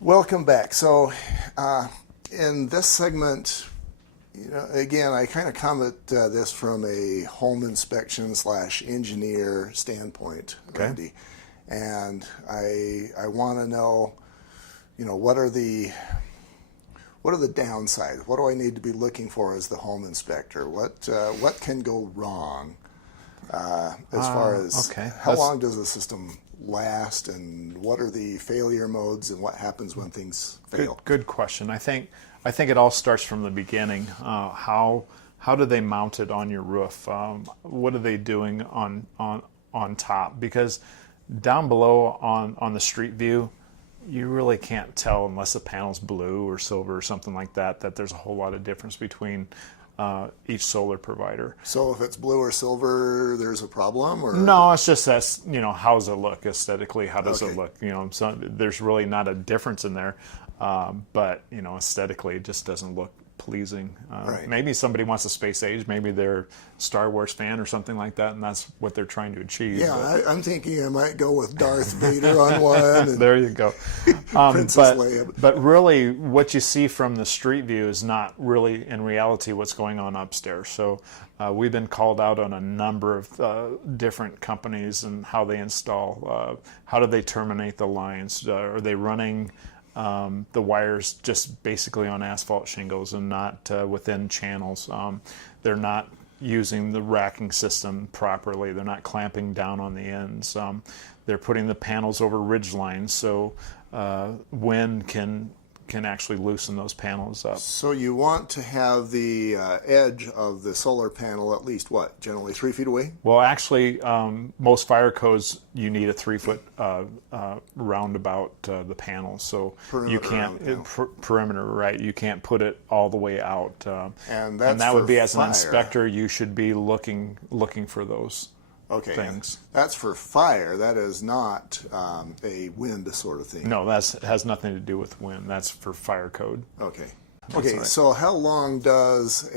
Welcome back. So, in this segment, again, I kind of come at this from a home inspection slash engineer standpoint, Okay. Randy, and I want to know, what are the downsides? What do I need to be looking for as the home inspector? What can go wrong as far as okay. how long does the system last, and what are the failure modes, and what happens when things fail? Good question. I think it all starts from the beginning. How do they mount it on your roof? What are they doing on top? Because down below on the street view, you really can't tell unless the panel's blue or silver or something like that there's a whole lot of difference between each solar provider. So if it's blue or silver, there's a problem, or No, it's just that, how does it look aesthetically? How does Okay. it look? So there's really not a difference in there, but aesthetically, it just doesn't look pleasing. Right. Maybe somebody wants a space age. Maybe they're a Star Wars fan or something like that, and that's what they're trying to achieve. Yeah, I'm thinking I might go with Darth Vader on one. And There you go. Princess Leia. But really, what you see from the street view is not really, in reality, what's going on upstairs. So we've been called out on a number of different companies and how they install, how do they terminate the lines? Are they running the wires just basically on asphalt shingles and not within channels? They're not using the racking system properly. They're not clamping down on the ends. They're putting the panels over ridge lines, so wind can actually loosen those panels up. So you want to have the edge of the solar panel at least what? Generally 3 feet away? Well, actually, most fire codes, you need a 3-foot roundabout the panel, so you Perimeter can't around the panel. perimeter, right? You can't put it all the way out, And that's that for would be, as an fire. inspector, you should be looking for those Okay. things. That's for fire. That is not a wind sort of thing. No, that has nothing to do with wind. That's for fire code. Okay. Okay, right. so how long does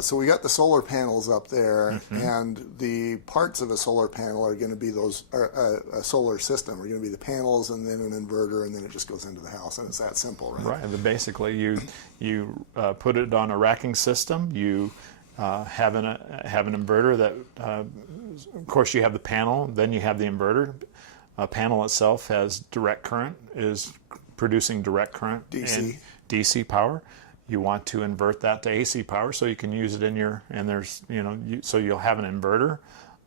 so we got the solar panels up there, and the parts of a solar panel are going to be a solar system are going to be the panels and then an inverter, and then it just goes into the house, and it's that simple, right? Right. And basically, you put it on a racking system. You have an inverter that, of course, you have the panel. Then you have the inverter. A panel itself has direct current, is producing direct current DC. and DC power. You want to invert that to AC power so you can use it in your, and there's, so you'll have an inverter.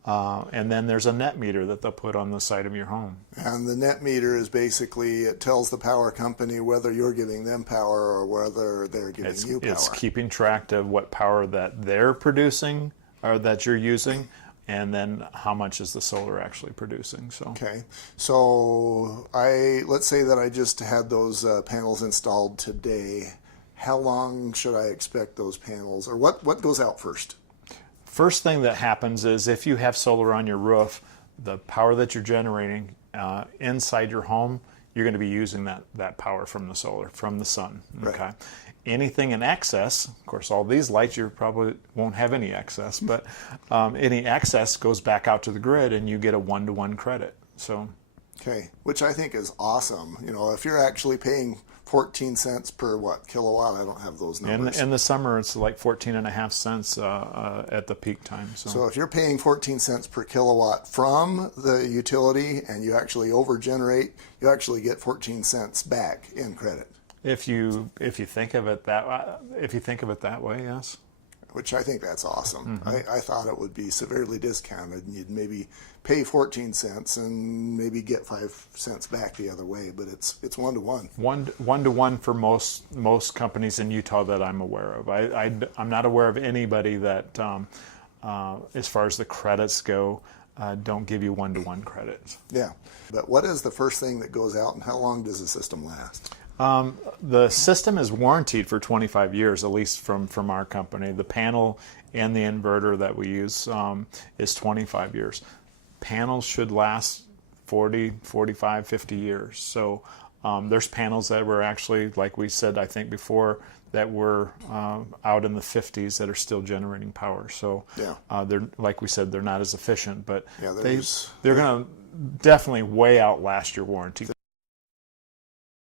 And then there's a net meter that they'll put on the side of your home. And the net meter is basically, it tells the power company whether you're giving them power or whether they're giving you power. It's keeping track of what power that they're producing or that you're using, and then how much is the solar actually producing. So Okay, so let's say that I just had those panels installed today. How long should I expect those panels, or what goes out first? first thing that happens is if you have solar on your roof, the power that you're generating inside your home, you're going to be using that power from the solar, from the sun. Right. Okay. Anything in excess, of course, all these lights you probably won't have any excess, but any excess goes back out to the grid, and you get a 1-to-1 credit. So, okay, which I think is awesome. You know, if you're actually paying 14 cents per kilowatt, I don't have those numbers. in the summer, it's like 14.5 cents at the peak time. So if you're paying 14 cents per kilowatt from the utility and you actually over-generate, you actually get 14 cents back in credit. If you think of it that way, yes. Which I think that's awesome. Mm-hmm. I thought it would be severely discounted, and you'd maybe pay 14 cents and maybe get 5 cents back the other way. But it's 1-to-1. 1-to-1 for most companies in Utah that I'm aware of. I'm not aware of anybody that, as far as the credits go, don't give you 1-to-1 credits. Yeah. But what is the first thing that goes out, and how long does the system last? The system is warranted for 25 years, at least from our company. The panel and the inverter that we use is 25 years. Panels should last 40, 45, 50 years. So there's panels that were actually, like we said, I think before, that were out in the 50s that are still generating power. So Yeah. they're, like we said, they're not as efficient, but Yeah, they're going to definitely way outlast your warranty.